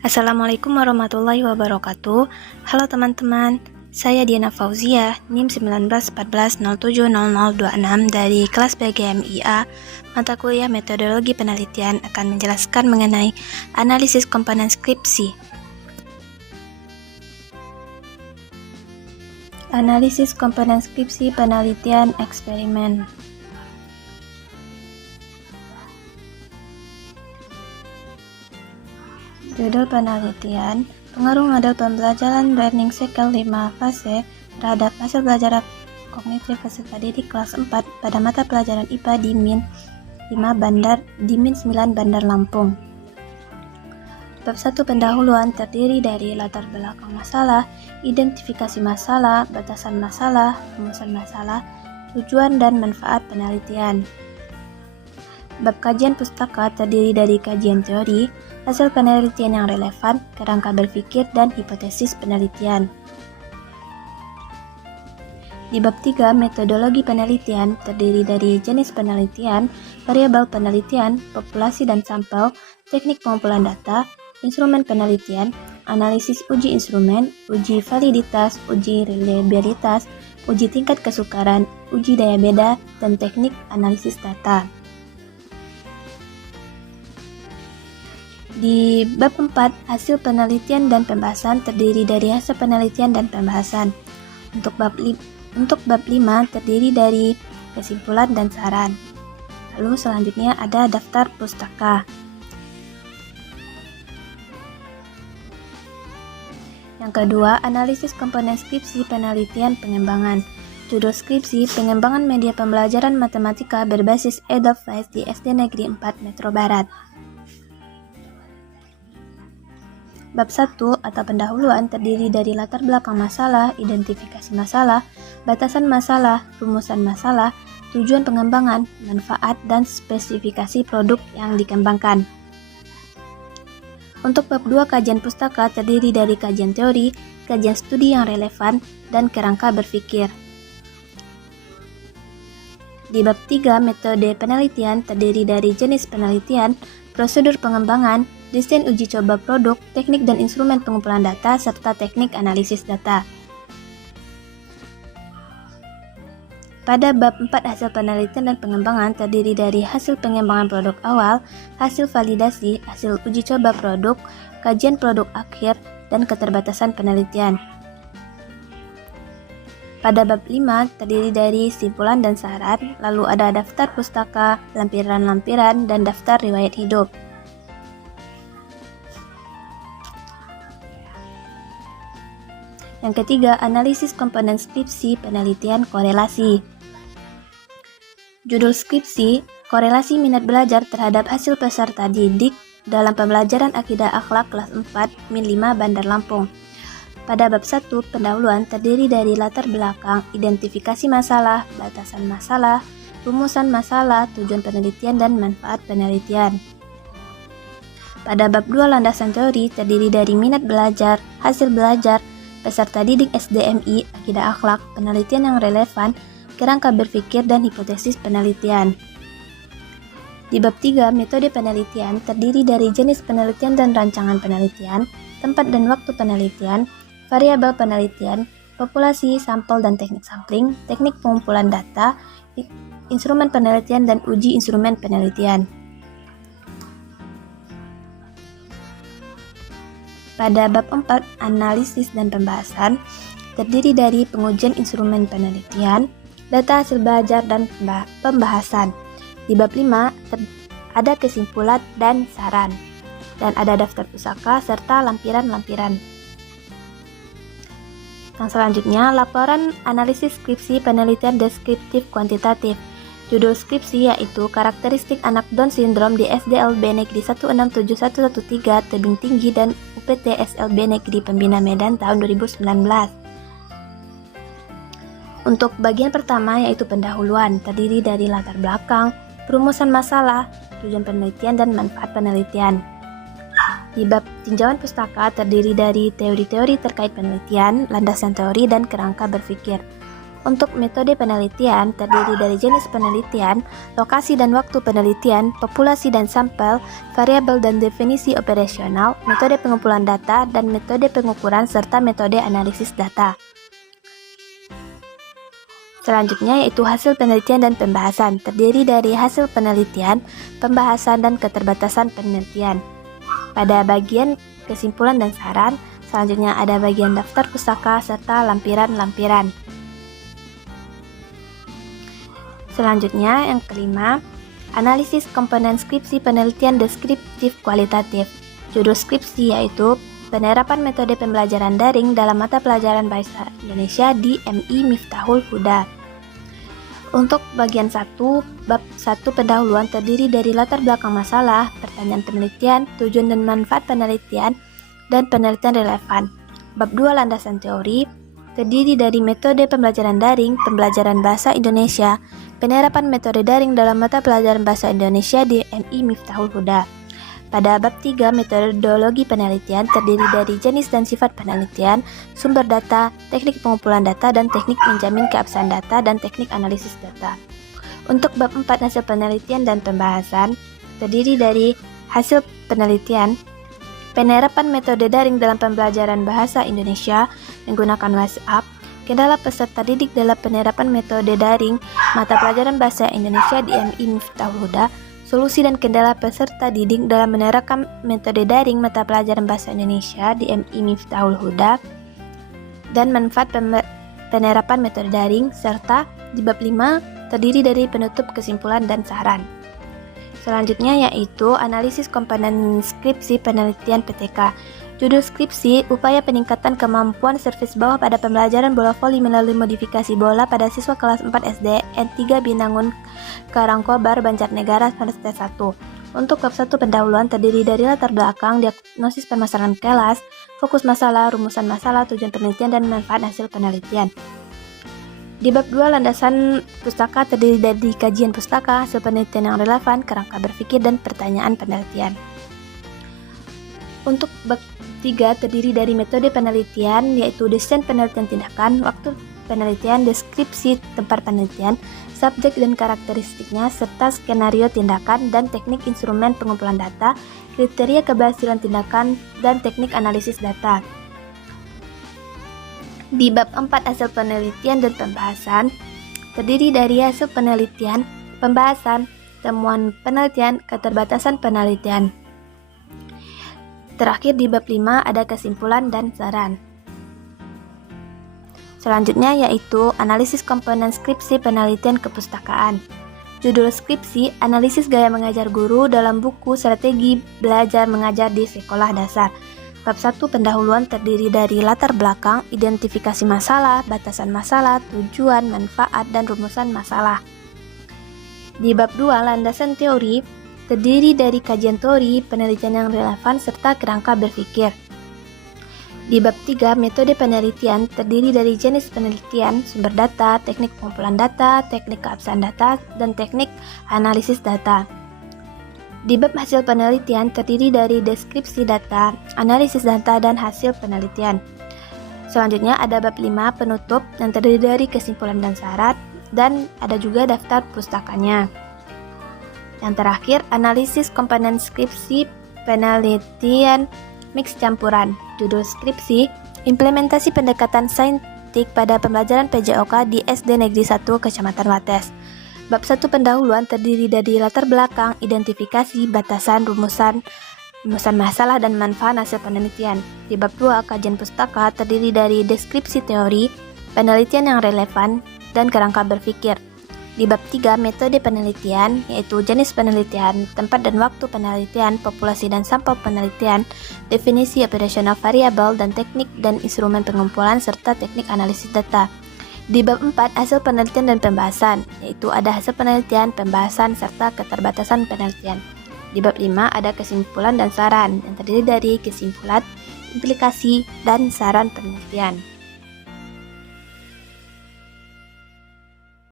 Assalamualaikum warahmatullahi wabarakatuh. Halo teman-teman, saya Diana Fauzia, NIM 1914070026 dari kelas BGMIA. Mata kuliah Metodologi Penelitian akan menjelaskan mengenai analisis komponen skripsi. Analisis komponen skripsi penelitian eksperimen. Judul penelitian, pengaruh model pembelajaran learning cycle 5 fase terhadap hasil belajar kognitif peserta didik kelas 4 pada mata pelajaran IPA di Min 9 Bandar Lampung. Bab 1 pendahuluan terdiri dari latar belakang masalah, identifikasi masalah, batasan masalah, rumusan masalah, tujuan dan manfaat penelitian. Bab kajian pustaka terdiri dari kajian teori, hasil penelitian yang relevan, kerangka berpikir, dan hipotesis penelitian. Di bab 3, metodologi penelitian terdiri dari jenis penelitian, variabel penelitian, populasi dan sampel, teknik pengumpulan data, instrumen penelitian, analisis uji instrumen, uji validitas, uji reliabilitas, uji tingkat kesukaran, uji daya beda, dan teknik analisis data. Di bab 4, hasil penelitian dan pembahasan terdiri dari hasil penelitian dan pembahasan. Untuk bab 5 terdiri dari kesimpulan dan saran. Lalu selanjutnya ada daftar pustaka. Yang kedua, analisis komponen skripsi penelitian pengembangan. Judul skripsi, pengembangan media pembelajaran matematika berbasis Edelweiss di SD Negeri 4 Metro Barat. Bab 1 atau pendahuluan terdiri dari latar belakang masalah, identifikasi masalah, batasan masalah, rumusan masalah, tujuan pengembangan, manfaat, dan spesifikasi produk yang dikembangkan. Untuk bab 2 kajian pustaka terdiri dari kajian teori, kajian studi yang relevan, dan kerangka berpikir. Di bab 3 metode penelitian terdiri dari jenis penelitian, prosedur pengembangan, desain uji coba produk, teknik dan instrumen pengumpulan data, serta teknik analisis data. Pada bab 4 hasil penelitian dan pengembangan terdiri dari hasil pengembangan produk awal, hasil validasi, hasil uji coba produk, kajian produk akhir, dan keterbatasan penelitian. Pada bab 5 terdiri dari simpulan dan saran, lalu ada daftar pustaka, lampiran-lampiran, dan daftar riwayat hidup. Yang ketiga, analisis komponen skripsi penelitian korelasi. Judul skripsi, korelasi minat belajar terhadap hasil peserta didik dalam pembelajaran akidah akhlak kelas 4 Min 5 Bandar Lampung. Pada bab 1, pendahuluan terdiri dari latar belakang, identifikasi masalah, batasan masalah, rumusan masalah, tujuan penelitian, dan manfaat penelitian. Pada bab 2, landasan teori terdiri dari minat belajar, hasil belajar, peserta didik SDMI, akidah akhlak, penelitian yang relevan, kerangka berpikir, dan hipotesis penelitian. Di bab 3, metode penelitian terdiri dari jenis penelitian dan rancangan penelitian, tempat dan waktu penelitian, variabel penelitian, populasi, sampel dan teknik sampling, teknik pengumpulan data, instrumen penelitian, dan uji instrumen penelitian. Pada bab 4, analisis dan pembahasan, terdiri dari pengujian instrumen penelitian, data hasil belajar, dan pembahasan. Di bab 5, ada kesimpulan dan saran, dan ada daftar pusaka serta lampiran-lampiran. Yang selanjutnya, laporan analisis skripsi penelitian deskriptif kuantitatif. Judul skripsi yaitu karakteristik anak Down Syndrome di SDLB Negeri 167113 Tebing Tinggi dan UPT SLB Negeri Pembina Medan tahun 2019. Untuk bagian pertama yaitu pendahuluan, terdiri dari latar belakang, perumusan masalah, tujuan penelitian, dan manfaat penelitian. Di bab tinjauan pustaka terdiri dari teori-teori terkait penelitian, landasan teori, dan kerangka berpikir. Untuk metode penelitian terdiri dari jenis penelitian, lokasi dan waktu penelitian, populasi dan sampel, variabel dan definisi operasional, metode pengumpulan data, dan metode pengukuran serta metode analisis data. Selanjutnya yaitu hasil penelitian dan pembahasan, terdiri dari hasil penelitian, pembahasan, dan keterbatasan penelitian. Pada bagian kesimpulan dan saran, selanjutnya ada bagian daftar pustaka serta lampiran-lampiran. Selanjutnya yang kelima, analisis komponen skripsi penelitian deskriptif kualitatif. Judul skripsi yaitu penerapan metode pembelajaran daring dalam mata pelajaran Bahasa Indonesia di MI Miftahul Huda. Untuk bagian 1, bab 1 pendahuluan terdiri dari latar belakang masalah, pertanyaan penelitian, tujuan dan manfaat penelitian, dan penelitian relevan. Bab 2 landasan teori terdiri dari metode pembelajaran daring, pembelajaran Bahasa Indonesia, penerapan metode daring dalam mata pelajaran Bahasa Indonesia di MI Miftahul Huda. Pada bab 3 metodologi penelitian terdiri dari jenis dan sifat penelitian, sumber data, teknik pengumpulan data, dan teknik menjamin keabsahan data, dan teknik analisis data. Untuk bab 4 hasil penelitian dan pembahasan terdiri dari hasil penelitian, penerapan metode daring dalam pembelajaran Bahasa Indonesia menggunakan WhatsApp, kendala peserta didik dalam penerapan metode daring mata pelajaran Bahasa Indonesia di MI Miftahul Huda, solusi dan kendala peserta didik dalam menerapkan metode daring mata pelajaran Bahasa Indonesia di MI Miftahul Huda, dan manfaat penerapan metode daring, serta di bab 5 terdiri dari penutup, kesimpulan, dan saran. Selanjutnya yaitu analisis komponen skripsi penelitian PTK. Judul skripsi, upaya peningkatan kemampuan servis bawah pada pembelajaran bola voli melalui modifikasi bola pada siswa kelas 4 SD N3 Binangun Karangkobar, Banjarnegara, semester 1. Untuk bab 1 pendahuluan terdiri dari latar belakang, diagnosis permasalahan kelas, fokus masalah, rumusan masalah, tujuan penelitian, dan manfaat hasil penelitian. Di bab 2 landasan pustaka terdiri dari kajian pustaka, hasil penelitian yang relevan, kerangka berpikir, dan pertanyaan penelitian. Untuk bab 3 terdiri dari metode penelitian yaitu desain penelitian tindakan, waktu penelitian, deskripsi tempat penelitian, subjek dan karakteristiknya, serta skenario tindakan dan teknik instrumen pengumpulan data, kriteria keberhasilan tindakan, dan teknik analisis data. Di bab 4 hasil penelitian dan pembahasan terdiri dari hasil penelitian, pembahasan, temuan penelitian, keterbatasan penelitian. Terakhir di bab 5 ada kesimpulan dan saran. Selanjutnya yaitu analisis komponen skripsi penelitian kepustakaan. Judul skripsi, analisis gaya mengajar guru dalam buku Strategi Belajar Mengajar di Sekolah Dasar. Bab 1 pendahuluan terdiri dari latar belakang, identifikasi masalah, batasan masalah, tujuan, manfaat, dan rumusan masalah. Di bab 2 landasan teori terdiri dari kajian teori, penelitian yang relevan, serta kerangka berpikir. Di bab 3 metode penelitian terdiri dari jenis penelitian, sumber data, teknik pengumpulan data, teknik keabsahan data, dan teknik analisis data. Di bab hasil penelitian terdiri dari deskripsi data, analisis data, dan hasil penelitian. Selanjutnya ada bab 5 penutup yang terdiri dari kesimpulan dan syarat, dan ada juga daftar pustakanya. Yang terakhir, analisis komponen skripsi penelitian mix campuran. Judul skripsi, implementasi pendekatan saintik pada pembelajaran PJOK di SD Negeri 1 Kecamatan Wates. Bab 1 pendahuluan terdiri dari latar belakang, identifikasi, batasan, rumusan masalah, dan manfaat hasil penelitian. Di bab 2 kajian pustaka terdiri dari deskripsi teori, penelitian yang relevan, dan kerangka berpikir. Di bab 3 metode penelitian yaitu jenis penelitian, tempat dan waktu penelitian, populasi dan sampel penelitian, definisi operasional variabel, dan teknik dan instrumen pengumpulan, serta teknik analisis data. Di bab 4 hasil penelitian dan pembahasan, yaitu ada hasil penelitian, pembahasan, serta keterbatasan penelitian. Di bab 5 ada kesimpulan dan saran yang terdiri dari kesimpulan, implikasi, dan saran penelitian.